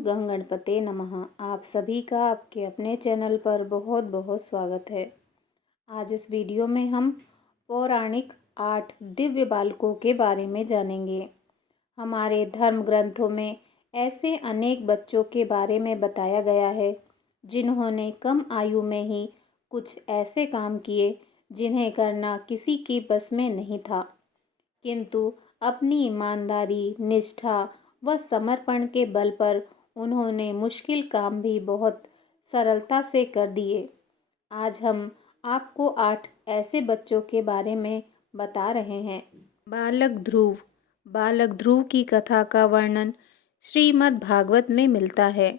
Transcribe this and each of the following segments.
गं गणपते नमः। आप सभी का आपके अपने चैनल पर बहुत बहुत स्वागत है। आज इस वीडियो में हम पौराणिक 8 दिव्य बालकों के बारे में जानेंगे। हमारे धर्म ग्रंथों में ऐसे अनेक बच्चों के बारे में बताया गया है जिन्होंने कम आयु में ही कुछ ऐसे काम किए जिन्हें करना किसी की बस में नहीं था, किंतु अपनी ईमानदारी, निष्ठा व समर्पण के बल पर उन्होंने मुश्किल काम भी बहुत सरलता से कर दिए। आज हम आपको 8 ऐसे बच्चों के बारे में बता रहे हैं। बालक ध्रुव की कथा का वर्णन श्रीमद् भागवत में मिलता है।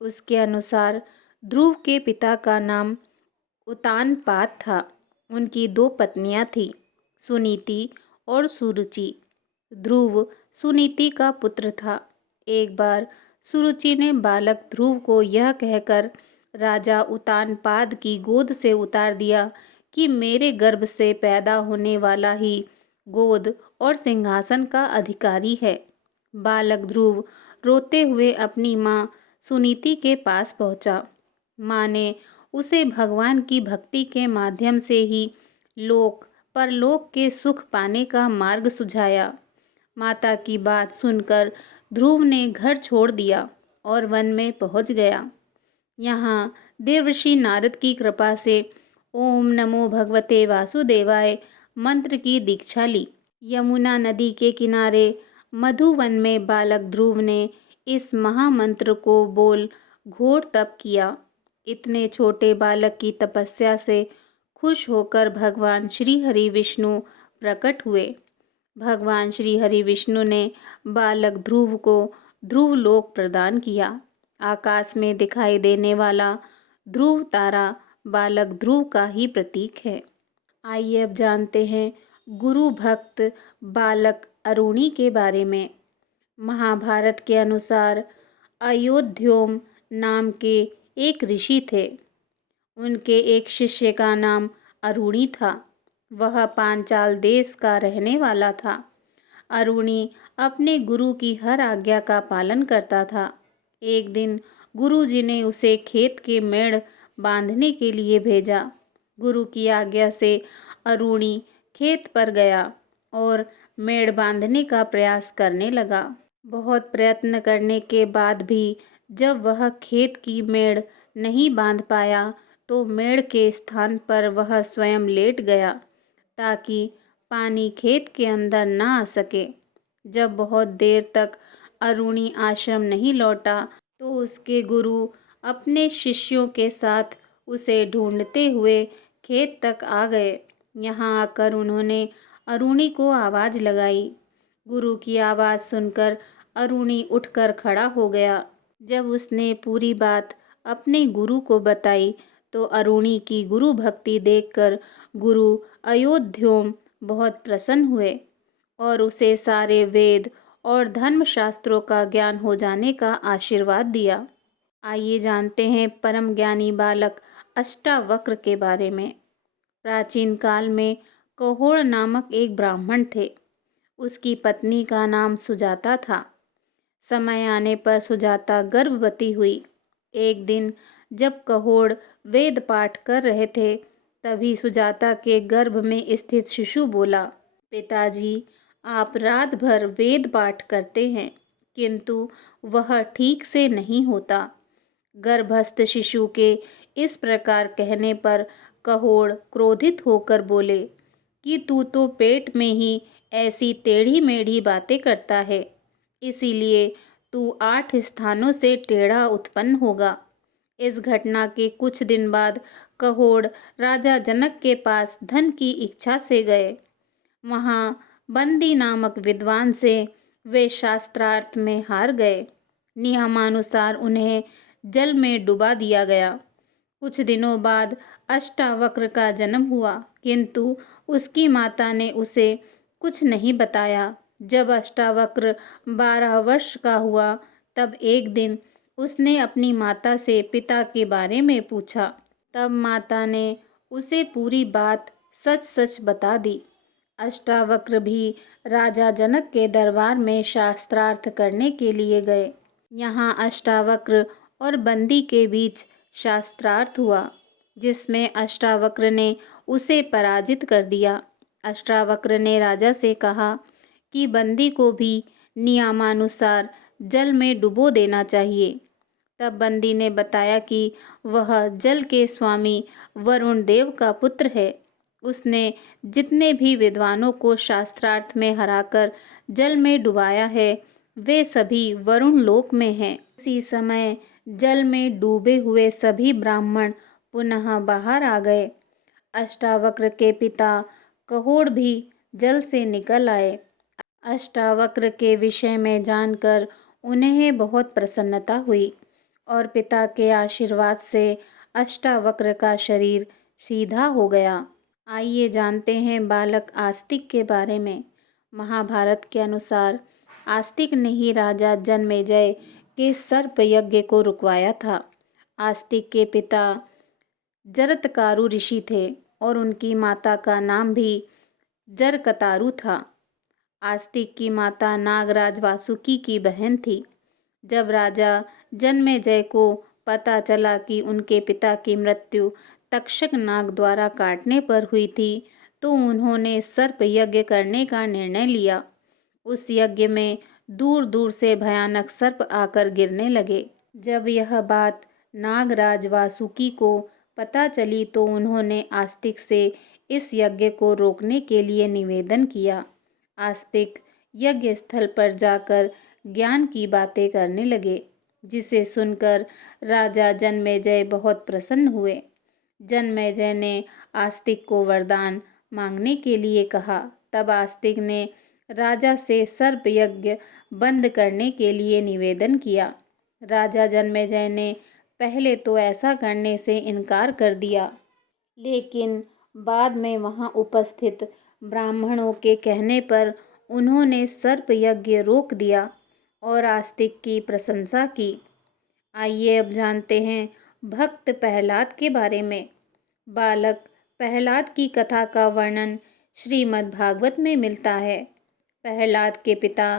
उसके अनुसार ध्रुव के पिता का नाम उतानपाद था। उनकी 2 पत्नियां थीं, सुनीति और सुरुचि। ध्रुव सुनीति का पुत्र था। एक बार सुरुचि ने बालक ध्रुव को यह कहकर राजा उतानपाद की गोद से उतार दिया कि मेरे गर्भ से पैदा होने वाला ही गोद और सिंहासन का अधिकारी है। बालक ध्रुव रोते हुए अपनी माँ सुनीति के पास पहुँचा। माँ ने उसे भगवान की भक्ति के माध्यम से ही लोक परलोक के सुख पाने का मार्ग सुझाया। माता की बात सुनकर ध्रुव ने घर छोड़ दिया और वन में पहुंच गया। यहाँ देवर्षि नारद की कृपा से ओम नमो भगवते वासुदेवाय मंत्र की दीक्षा ली। यमुना नदी के किनारे मधुवन में बालक ध्रुव ने इस महामंत्र को बोल घोर तप किया। इतने छोटे बालक की तपस्या से खुश होकर भगवान श्री हरि विष्णु प्रकट हुए। भगवान श्री हरि विष्णु ने बालक ध्रुव को ध्रुव लोक प्रदान किया। आकाश में दिखाई देने वाला ध्रुव तारा बालक ध्रुव का ही प्रतीक है। आइए अब जानते हैं गुरु भक्त बालक अरुणी के बारे में। महाभारत के अनुसार अयोध्योम नाम के एक ऋषि थे। उनके एक शिष्य का नाम अरुणी था। वह पांचाल देश का रहने वाला था। अरुणी अपने गुरु की हर आज्ञा का पालन करता था। एक दिन गुरुजी ने उसे खेत के मेढ़ बांधने के लिए भेजा। गुरु की आज्ञा से अरुणी खेत पर गया और मेढ़ बांधने का प्रयास करने लगा। बहुत प्रयत्न करने के बाद भी जब वह खेत की मेढ़ नहीं बांध पाया तो मेढ़ के स्थान पर वह स्वयं लेट गया ताकि पानी खेत के अंदर ना आ सके। जब बहुत देर तक अरुणी आश्रम नहीं लौटा तो उसके गुरु अपने शिष्यों के साथ उसे ढूंढते हुए खेत तक आ गए। यहाँ आकर उन्होंने अरुणी को आवाज़ लगाई। गुरु की आवाज़ सुनकर अरुणी उठकर खड़ा हो गया। जब उसने पूरी बात अपने गुरु को बताई तो अरुणी की गुरु भक्ति देखकर गुरु अयोध्योम बहुत प्रसन्न हुए और उसे सारे वेद और धर्मशास्त्रों का ज्ञान हो जाने का आशीर्वाद दिया। आइए जानते हैं परम ज्ञानी बालक अष्टावक्र के बारे में। प्राचीन काल में कहोड़ नामक एक ब्राह्मण थे। उसकी पत्नी का नाम सुजाता था। समय आने पर सुजाता गर्भवती हुई। एक दिन जब कहोड़ वेद पाठ कर रहे थे तभी सुजाता के गर्भ में स्थित शिशु बोला, पिताजी, आप रात भर वेद पाठ करते हैं किंतु वह ठीक से नहीं होता। गर्भस्थ शिशु के इस प्रकार कहने पर कहोड़ क्रोधित होकर बोले कि तू तो पेट में ही ऐसी टेढ़ी मेढ़ी बातें करता है, इसीलिए तू 8 स्थानों से टेढ़ा उत्पन्न होगा। इस घटना के कुछ दिन बाद कहोड़ राजा जनक के पास धन की इच्छा से गए। वहाँ बंदी नामक विद्वान से वे शास्त्रार्थ में हार गए। नियमानुसार उन्हें जल में डुबा दिया गया। कुछ दिनों बाद अष्टावक्र का जन्म हुआ किंतु उसकी माता ने उसे कुछ नहीं बताया। जब अष्टावक्र 12 वर्ष का हुआ तब एक दिन उसने अपनी माता से पिता के बारे में पूछा। तब माता ने उसे पूरी बात सच सच बता दी। अष्टावक्र भी राजा जनक के दरबार में शास्त्रार्थ करने के लिए गए। यहाँ अष्टावक्र और बंदी के बीच शास्त्रार्थ हुआ, जिसमें अष्टावक्र ने उसे पराजित कर दिया। अष्टावक्र ने राजा से कहा कि बंदी को भी नियमानुसार जल में डुबो देना चाहिए। तब बंदी ने बताया कि वह जल के स्वामी वरुण देव का पुत्र है। उसने जितने भी विद्वानों को शास्त्रार्थ में हराकर जल में डुबाया है, वे सभी वरुण लोक में हैं। उसी समय जल में डूबे हुए सभी ब्राह्मण पुनः बाहर आ गए। अष्टावक्र के पिता कहोड़ भी जल से निकल आए। अष्टावक्र के विषय में जानकर उन्हें बहुत प्रसन्नता हुई और पिता के आशीर्वाद से अष्टावक्र का शरीर सीधा हो गया। आइए जानते हैं बालक आस्तिक के बारे में। महाभारत के अनुसार आस्तिक ने ही राजा जन्मेजय के सर्प यज्ञ को रुकवाया था। आस्तिक के पिता जरत्कारु ऋषि थे और उनकी माता का नाम भी जरकतारु था। आस्तिक की माता नागराज वासुकी की बहन थी। जब राजा जन्मेजय को पता चला कि उनके पिता की मृत्यु तक्षक नाग द्वारा काटने पर हुई थी, तो उन्होंने सर्प यज्ञ करने का निर्णय लिया। उस यज्ञ में दूर दूर से भयानक सर्प आकर गिरने लगे। जब यह बात नागराज वासुकी को पता चली तो उन्होंने आस्तिक से इस यज्ञ को रोकने के लिए निवेदन किया। आस्तिक यज्ञ स्थल पर जाकर ज्ञान की बातें करने लगे, जिसे सुनकर राजा जन्मेजय बहुत प्रसन्न हुए। जन्मेजय ने आस्तिक को वरदान मांगने के लिए कहा। तब आस्तिक ने राजा से सर्प यज्ञ बंद करने के लिए निवेदन किया। राजा जन्मेजय ने पहले तो ऐसा करने से इनकार कर दिया, लेकिन बाद में वहां उपस्थित ब्राह्मणों के कहने पर उन्होंने सर्प यज्ञ रोक दिया और आस्तिक की प्रशंसा की। आइए अब जानते हैं भक्त प्रहलाद के बारे में। बालक प्रहलाद की कथा का वर्णन श्रीमद् भागवत में मिलता है। प्रहलाद के पिता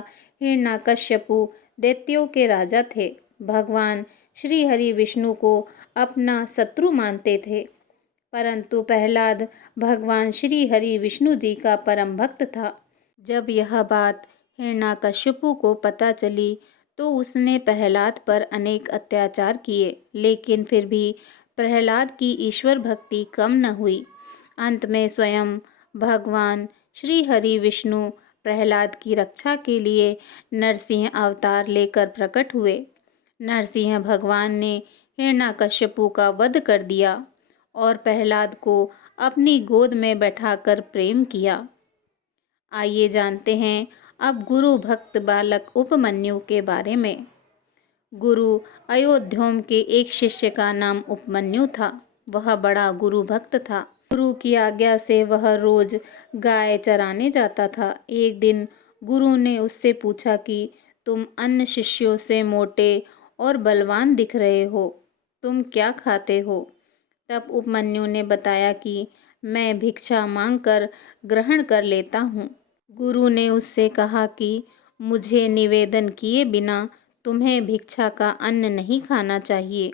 हिरण्यकश्यपु दैत्यों के राजा थे। भगवान श्री हरि विष्णु को अपना शत्रु मानते थे, परंतु प्रहलाद भगवान श्री हरि विष्णु जी का परम भक्त था। जब यह बात हिरण्यकश्यपु को पता चली तो उसने प्रहलाद पर अनेक अत्याचार किए, लेकिन फिर भी प्रहलाद की ईश्वर भक्ति कम न हुई। अंत में स्वयं भगवान श्री हरि विष्णु प्रहलाद की रक्षा के लिए नरसिंह अवतार लेकर प्रकट हुए। नरसिंह भगवान ने हिरण्यकश्यपु का वध कर दिया और प्रहलाद को अपनी गोद में बैठाकर प्रेम किया। आइए जानते हैं अब गुरु भक्त बालक उपमन्यु के बारे में। गुरु अयोध्योम के एक शिष्य का नाम उपमन्यु था। वह बड़ा गुरु भक्त था। गुरु की आज्ञा से वह रोज गाय चराने जाता था। एक दिन गुरु ने उससे पूछा कि तुम अन्य शिष्यों से मोटे और बलवान दिख रहे हो, तुम क्या खाते हो? तब उपमन्यु ने बताया कि मैं भिक्षा मांगकर ग्रहण कर लेता हूँ। गुरु ने उससे कहा कि मुझे निवेदन किए बिना तुम्हें भिक्षा का अन्न नहीं खाना चाहिए।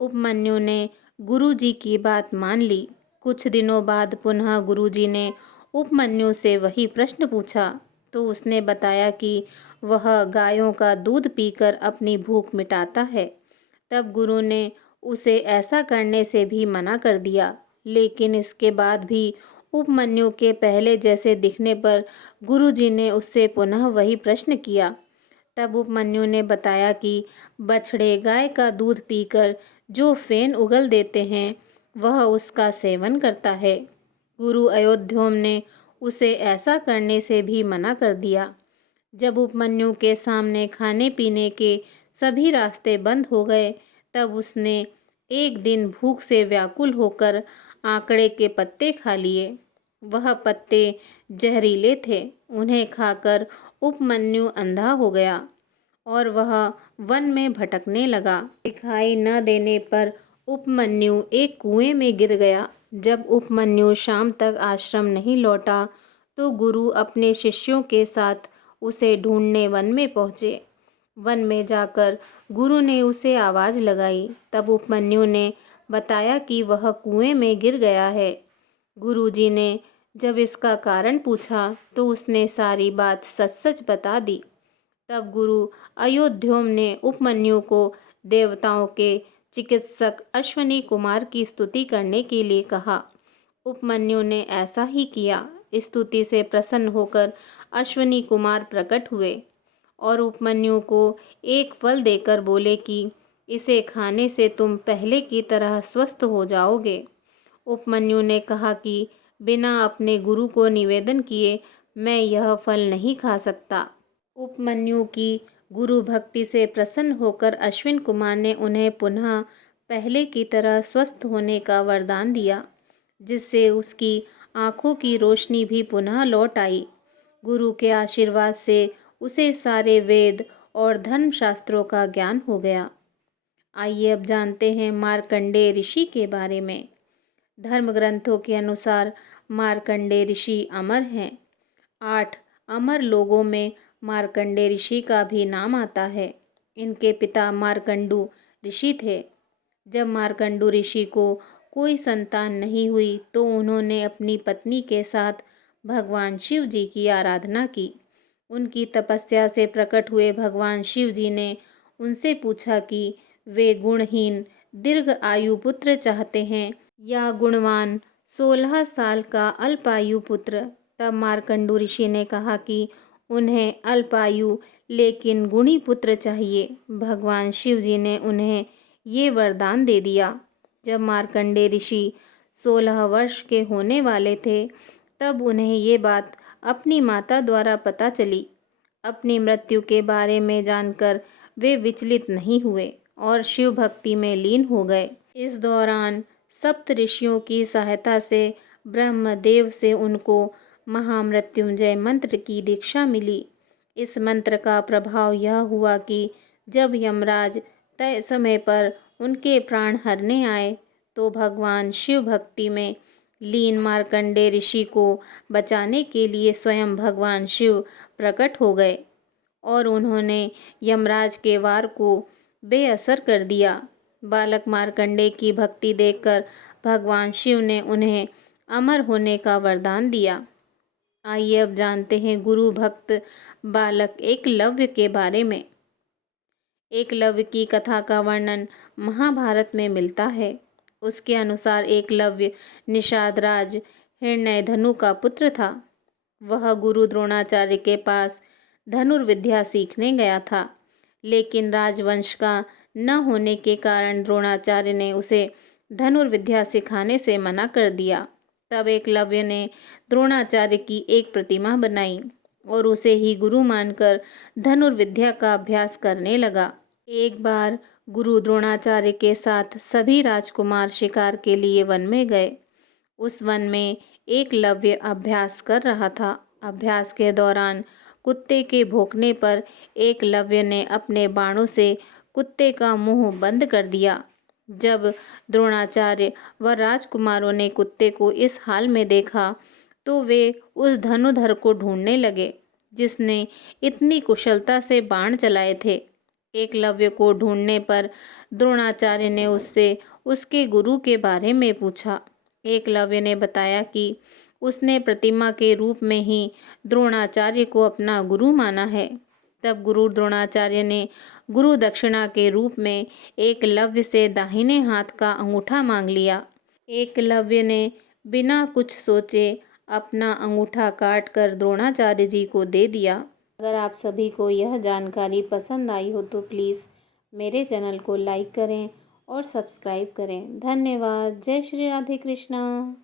उपमन्यु ने गुरु जी की बात मान ली। कुछ दिनों बाद पुनः गुरु जी ने उपमन्यु से वही प्रश्न पूछा, तो उसने बताया कि वह गायों का दूध पीकर अपनी भूख मिटाता है। तब गुरु ने उसे ऐसा करने से भी मना कर दिया, लेकिन इसके बाद भी उपमन्यु के पहले जैसे दिखने पर गुरुजी ने उससे पुनः वही प्रश्न किया। तब उपमन्यु ने बताया कि बछड़े गाय का दूध पीकर जो फेन उगल देते हैं, वह उसका सेवन करता है। गुरु अयोध्योम ने उसे ऐसा करने से भी मना कर दिया। जब उपमन्यु के सामने खाने पीने के सभी रास्ते बंद हो गए, तब उसने एक दिन भूख से व्याकुल होकर आंकड़े के पत्ते खा लिए। वह पत्ते जहरीले थे। उन्हें खाकर उपमन्यु अंधा हो गया और वह वन में भटकने लगा। दिखाई न देने पर उपमन्यु एक कुएं में गिर गया। जब उपमन्यु शाम तक आश्रम नहीं लौटा तो गुरु अपने शिष्यों के साथ उसे ढूंढने वन में पहुँचे। वन में जाकर गुरु ने उसे आवाज़ लगाई। तब उपमन्यु ने बताया कि वह कुएं में गिर गया है। गुरुजी ने जब इसका कारण पूछा तो उसने सारी बात सच सच बता दी। तब गुरु अयोध्योम ने उपमन्यु को देवताओं के चिकित्सक अश्वनी कुमार की स्तुति करने के लिए कहा। उपमन्यु ने ऐसा ही किया। स्तुति से प्रसन्न होकर अश्वनी कुमार प्रकट हुए और उपमन्यु को एक फल देकर बोले कि इसे खाने से तुम पहले की तरह स्वस्थ हो जाओगे। उपमन्यु ने कहा कि बिना अपने गुरु को निवेदन किए मैं यह फल नहीं खा सकता। उपमन्यु की गुरु भक्ति से प्रसन्न होकर अश्विन कुमार ने उन्हें पुनः पहले की तरह स्वस्थ होने का वरदान दिया, जिससे उसकी आँखों की रोशनी भी पुनः लौट आई। गुरु के आशीर्वाद से उसे सारे वेद और धर्मशास्त्रों का ज्ञान हो गया। आइए अब जानते हैं मार्कंडेय ऋषि के बारे में। धर्म ग्रंथों के अनुसार मार्कंडेय ऋषि अमर हैं। 8 अमर लोगों में मार्कंडेय ऋषि का भी नाम आता है। इनके पिता मार्कंडू ऋषि थे। जब मार्कंडू ऋषि को कोई संतान नहीं हुई तो उन्होंने अपनी पत्नी के साथ भगवान शिव जी की आराधना की। उनकी तपस्या से प्रकट हुए भगवान शिव जी ने उनसे पूछा कि वे गुणहीन दीर्घ आयु पुत्र चाहते हैं या गुणवान 16 साल का अल्पायु पुत्र। तब मार्कंडू ऋषि ने कहा कि उन्हें अल्पायु लेकिन गुणी पुत्र चाहिए। भगवान शिव जी ने उन्हें ये वरदान दे दिया। जब मार्कंडेय ऋषि 16 वर्ष के होने वाले थे तब उन्हें ये बात अपनी माता द्वारा पता चली। अपनी मृत्यु के बारे में जानकर वे विचलित नहीं हुए और शिव भक्ति में लीन हो गए। इस दौरान सप्त ऋषियों की सहायता से ब्रह्मदेव से उनको महामृत्युंजय मंत्र की दीक्षा मिली। इस मंत्र का प्रभाव यह हुआ कि जब यमराज तय समय पर उनके प्राण हरने आए तो भगवान शिव भक्ति में लीन मार्कंडेय ऋषि को बचाने के लिए स्वयं भगवान शिव प्रकट हो गए और उन्होंने यमराज के वार को बेअसर कर दिया। बालक मार्कंडेय की भक्ति देखकर भगवान शिव ने उन्हें अमर होने का वरदान दिया। आइए अब जानते हैं गुरु भक्त बालक एकलव्य के बारे में। एकलव्य की कथा का वर्णन महाभारत में मिलता है। उसके अनुसार एकलव्य निषाद राज हिरण्यधनु का पुत्र था। वह गुरु द्रोणाचार्य के पास धनुर्विद्या सीखने गया था, लेकिन राजवंश का न होने के कारण द्रोणाचार्य ने उसे धनुर्विद्या सिखाने से मना कर दिया। तब एकलव्य ने द्रोणाचार्य की एक प्रतिमा बनाई और उसे ही गुरु मानकर धनुर्विद्या का अभ्यास करने लगा। एक बार गुरु द्रोणाचार्य के साथ सभी राजकुमार शिकार के लिए वन में गए। उस वन में एकलव्य अभ्यास कर रहा था। अभ्यास के दौरान कुत्ते के भौंकने पर एकलव्य ने अपने बाणों से कुत्ते का मुंह बंद कर दिया। जब द्रोणाचार्य व राजकुमारों ने कुत्ते को इस हाल में देखा तो वे उस धनुधर को ढूंढने लगे जिसने इतनी कुशलता से बाण चलाए थे। एकलव्य को ढूंढने पर द्रोणाचार्य ने उससे उसके गुरु के बारे में पूछा। एकलव्य ने बताया कि उसने प्रतिमा के रूप में ही द्रोणाचार्य को अपना गुरु माना है। तब गुरु द्रोणाचार्य ने गुरु दक्षिणा के रूप में एकलव्य से दाहिने हाथ का अंगूठा मांग लिया। एकलव्य ने बिना कुछ सोचे अपना अंगूठा काट कर द्रोणाचार्य जी को दे दिया। अगर आप सभी को यह जानकारी पसंद आई हो तो प्लीज़ मेरे चैनल को लाइक करें और सब्सक्राइब करें। धन्यवाद। जय श्री राधे कृष्णा।